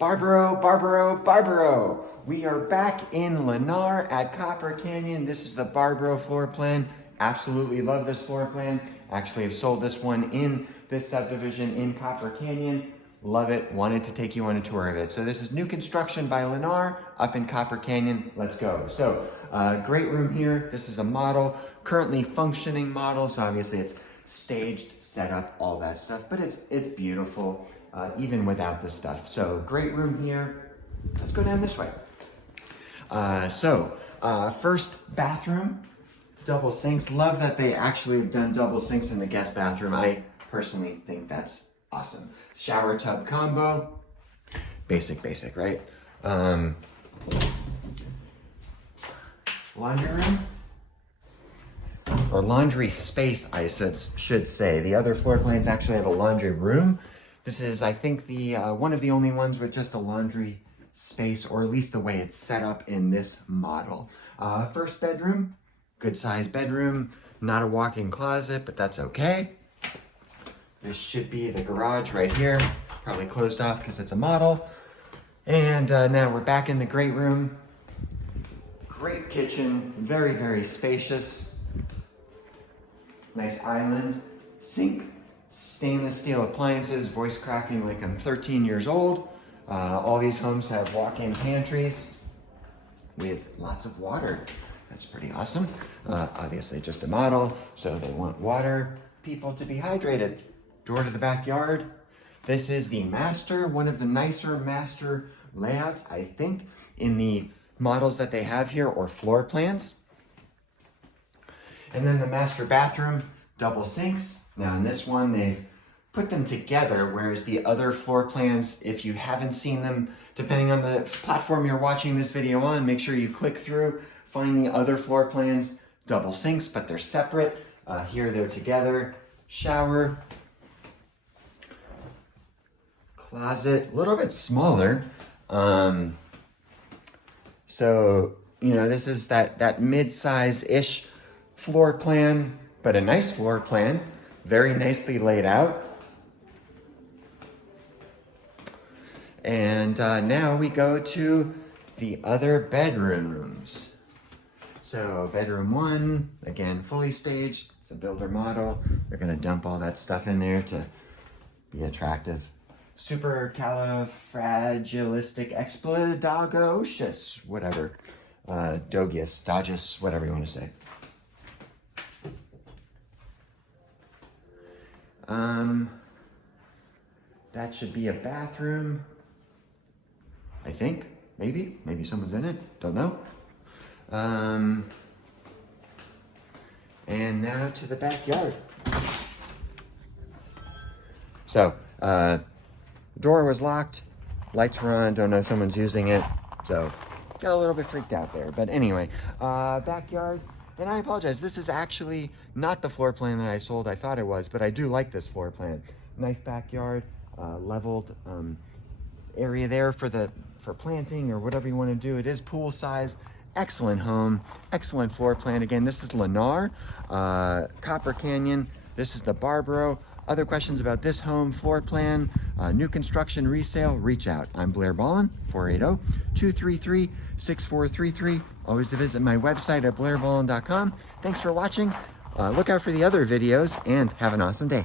Barbaro. We are back in Lennar at Copper Canyon. This is the Barbaro floor plan. Absolutely love this floor plan. Actually have sold this one in this subdivision in Copper Canyon. Love it, wanted to take you on a tour of it. So this is new construction by Lennar up in Copper Canyon. Let's go. So great room here. This is a model, currently functioning model. So obviously it's staged, set up, all that stuff, but it's beautiful even without the stuff. So great room here. Let's go down this way. First bathroom, double sinks. Love that they actually have done double sinks in the guest bathroom. I personally think that's awesome. Shower tub combo. Basic, right? Laundry room. Or laundry space, I should say. The other floor plans actually have a laundry room. This is, I think, the one of the only ones with just a laundry space, or at least the way it's set up in this model. First bedroom, good sized bedroom. Not a walk-in closet, but that's okay. This should be the garage right here. Probably closed off because it's a model. And now we're back in the great room. Great kitchen, very spacious. Nice island, sink, stainless steel appliances, voice cracking like I'm 13 years old. All these homes have walk-in pantries with lots of water. That's pretty awesome. Obviously just a model, so they want water people to be hydrated. Door to the backyard. This is the master, one of the nicer master layouts, I think, in the models that they have here, or floor plans. And then the master bathroom, double sinks. Now in this one, they've put them together, whereas the other floor plans, if you haven't seen them, depending on the platform you're watching this video on, make sure you click through, find the other floor plans, double sinks, but they're separate. Here they're together. Shower, closet, a little bit smaller. So, you know, this is that mid-size-ish floor plan, but a nice floor plan, very nicely laid out. And now we go to the other bedrooms. So bedroom one, again, fully staged. It's a builder model. They're gonna dump all that stuff in there to be attractive. Supercalifragilisticexpialidocious, whatever. Doggius, whatever you want to say. That should be a bathroom. I think, maybe someone's in it, don't know. And now to the backyard. So, door was locked, lights were on, don't know if someone's using it, so got a little bit freaked out there. But anyway, backyard, and I apologize, this is actually not the floor plan that I sold. I thought it was, but I do like this floor plan. Nice backyard, leveled area there for planting or whatever you want to do. It is pool size. Excellent home, excellent floor plan. Again, this is Lennar, Copper Canyon. This is the Barbaro. Other questions about this home, floor plan, new construction, resale, reach out. I'm Blair Ballin, 480-233-6433. Always visit my website at blairballin.com. Thanks for watching. Look out for the other videos and have an awesome day.